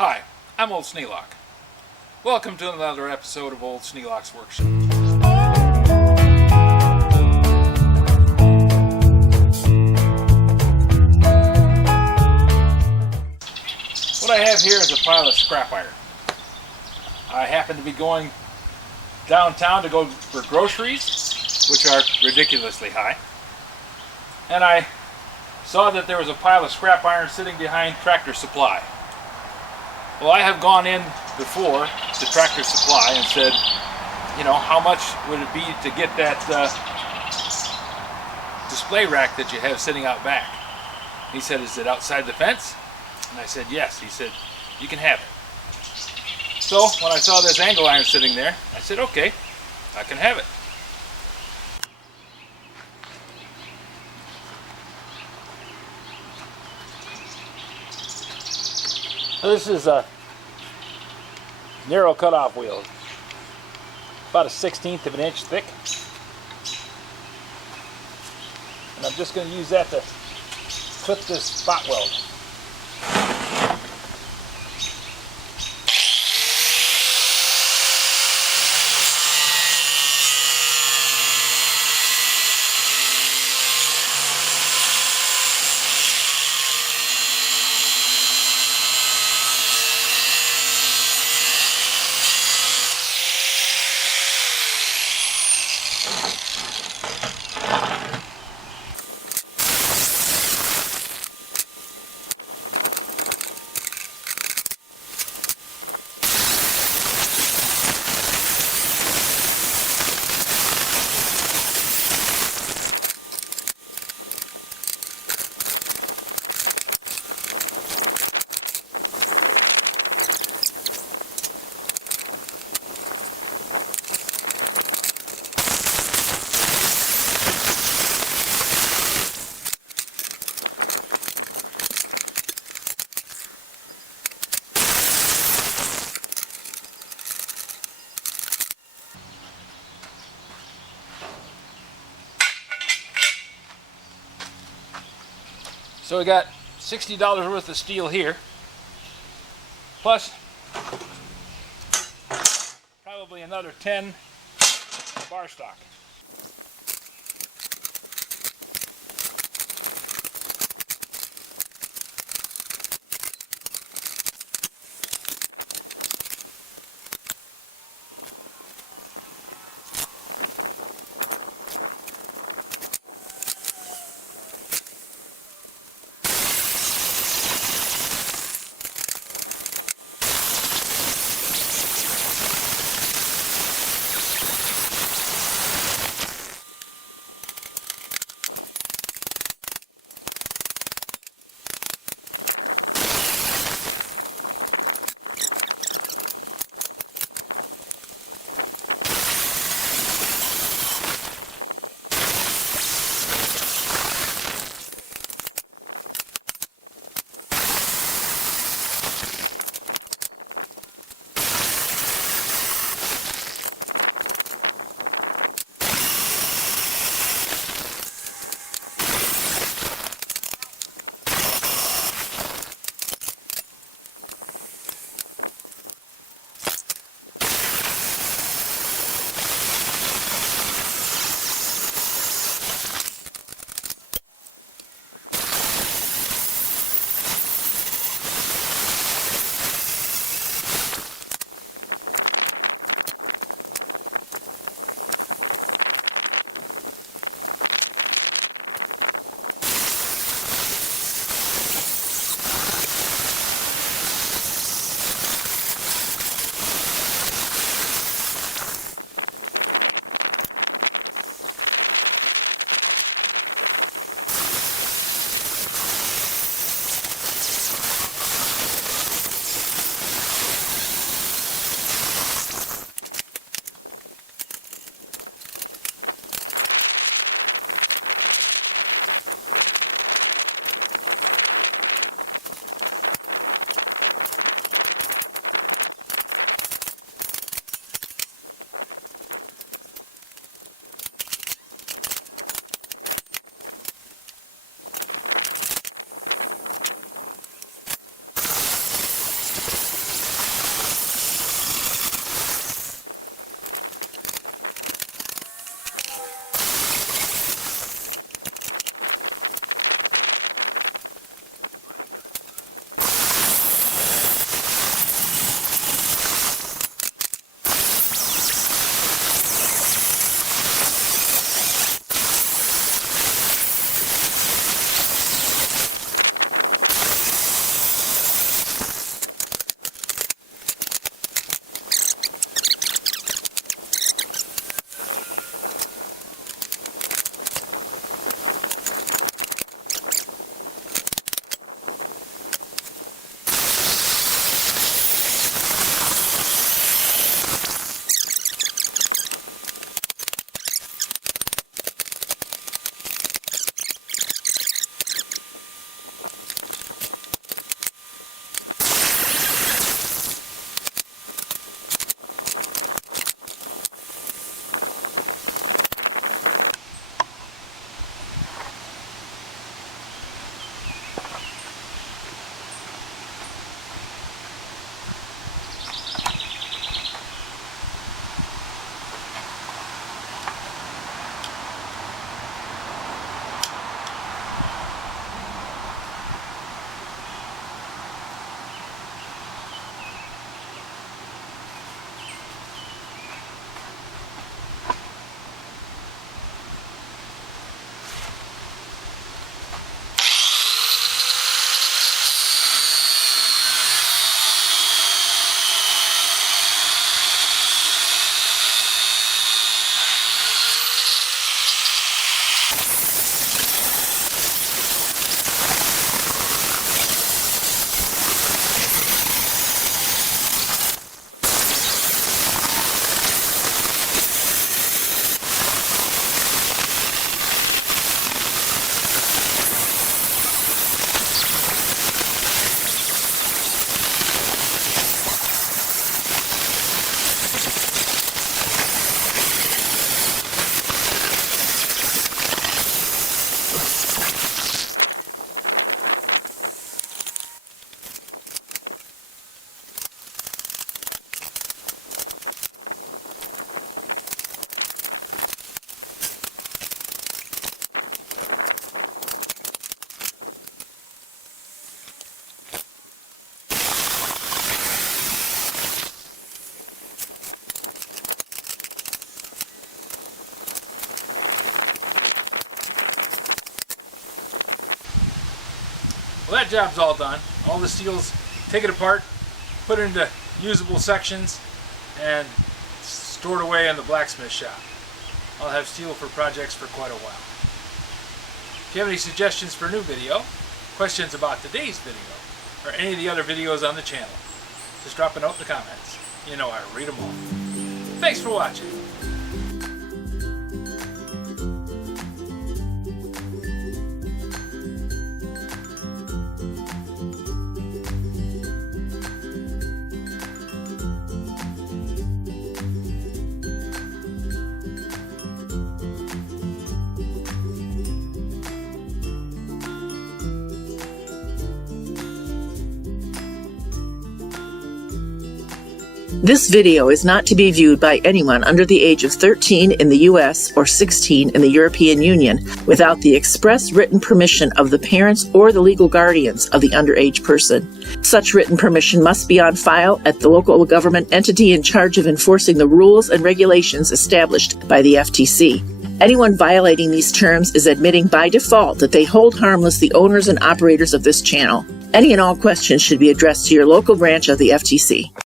Hi, I'm Old Sneelock. Welcome to another episode of Old Sneelock's Workshop. What I have here is a pile of scrap iron. I happen to be going downtown to go for groceries, which are ridiculously high. And I saw that there was a pile of scrap iron sitting behind Tractor Supply. Well, I have gone in before to Tractor Supply and said, you know, how much would it be to get that display rack that you have sitting out back? He said, is it outside the fence? And I said, yes. He said, you can have it. So when I saw this angle iron sitting there, I said, okay, I can have it. This is a narrow cutoff wheel, about a 1/16 of an inch thick. And I'm just going to use that to clip this spot weld. So we got $60 worth of steel here, plus probably another 10 bar stock. that job's all done. All the steel's taken apart, put into usable sections, and stored away in the blacksmith shop. I'll have steel for projects for quite a while. If you have any suggestions for a new video, questions about today's video, or any of the other videos on the channel, just drop a note in the comments. You know I read them all. Thanks for watching. This video is not to be viewed by anyone under the age of 13 in the U.S. or 16 in the European Union without the express written permission of the parents or the legal guardians of the underage person. Such written permission must be on file at the local government entity in charge of enforcing the rules and regulations established by the FTC. Anyone violating these terms is admitting by default that they hold harmless the owners and operators of this channel. Any and all questions should be addressed to your local branch of the FTC.